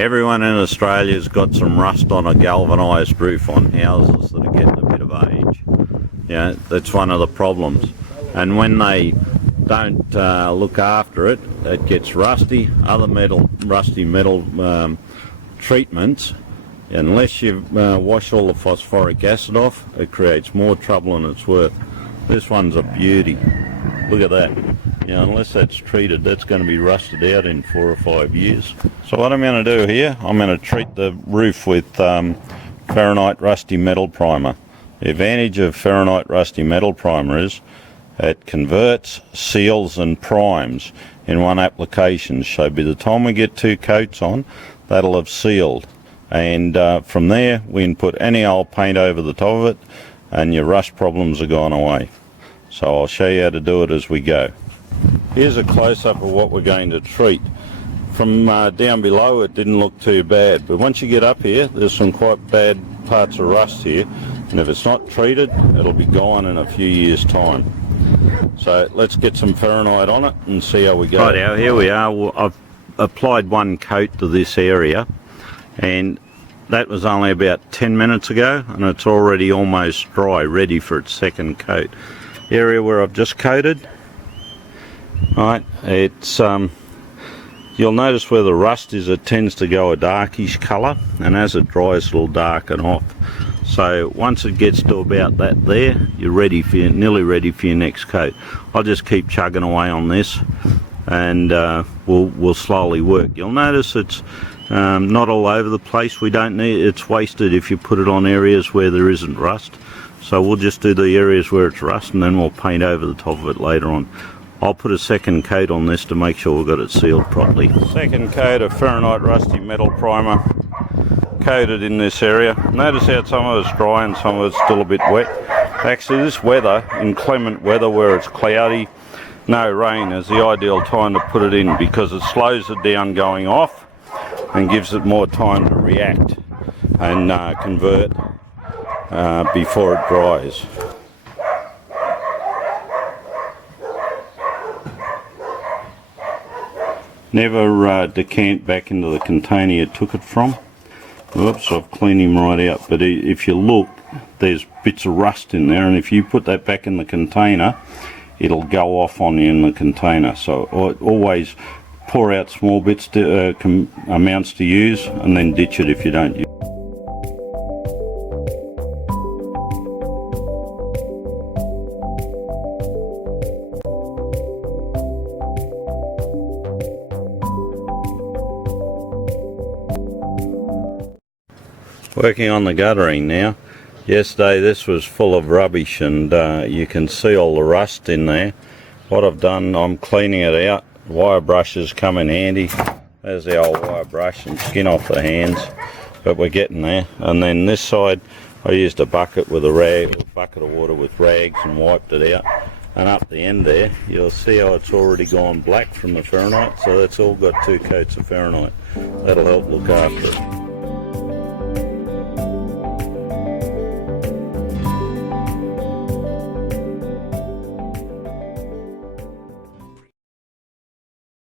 Everyone in Australia's got some rust on a galvanised roof on houses that are getting a bit of age. Yeah, that's one of the problems. And when they don't look after it, it gets rusty. Other rusty metal treatments, unless you wash all the phosphoric acid off, it creates more trouble than it's worth. This one's a beauty. Look at that. You know, unless that's treated, that's going to be rusted out in 4 or 5 years. So what I'm going to do here, I'm going to treat the roof with Feronite Rusty Metal Primer. The advantage of Feronite Rusty Metal Primer is it converts, seals and primes in one application. So by the time we get 2 coats on, that'll have sealed. And from there we can put any old paint over the top of it and your rust problems are gone away. So I'll show you how to do it as we go. Here's a close-up of what we're going to treat. From down below it didn't look too bad, but once you get up here there's some quite bad parts of rust here, and if it's not treated it'll be gone in a few years time. So let's get some Feronite on it and see how we go. Right, now here we are. I've applied 1 coat to this area, and that was only about 10 minutes ago, and it's already almost dry, ready for its 2nd coat. The area where I've just coated, right, it's you'll notice where the rust is, it tends to go a darkish colour, and as it dries it'll darken off. So once it gets to about that there, you're ready for nearly ready for your next coat. I'll just keep chugging away on this, and we'll slowly work. You'll notice it's not all over the place. We don't need it's wasted if you put it on areas where there isn't rust. So we'll just do the areas where it's rust, and then we'll paint over the top of it later on. I'll put a 2nd coat on this to make sure we've got it sealed properly. 2nd coat of Feronite Rusty Metal Primer coated in this area. Notice how some of it's dry and some of it's still a bit wet. Actually, this weather, inclement weather where it's cloudy, no rain, is the ideal time to put it in, because it slows it down going off and gives it more time to react and convert before it dries. Never decant back into the container you took it from. Oops, I've cleaned him right out, but if you look, there's bits of rust in there, and if you put that back in the container, it'll go off on you in the container. So always pour out small bits, amounts to use, and then ditch it if you don't use it. Working on the guttering now. Yesterday this was full of rubbish, and you can see all the rust in there. What I've done, I'm cleaning it out. Wire brushes come in handy. There's the old wire brush, and skin off the hands, but we're getting there. And then this side I used a bucket with a rag, a bucket of water with rags, and wiped it out. And up the end there you'll see how it's already gone black from the Feronite, so that's all got 2 coats of Feronite. That'll help look after it.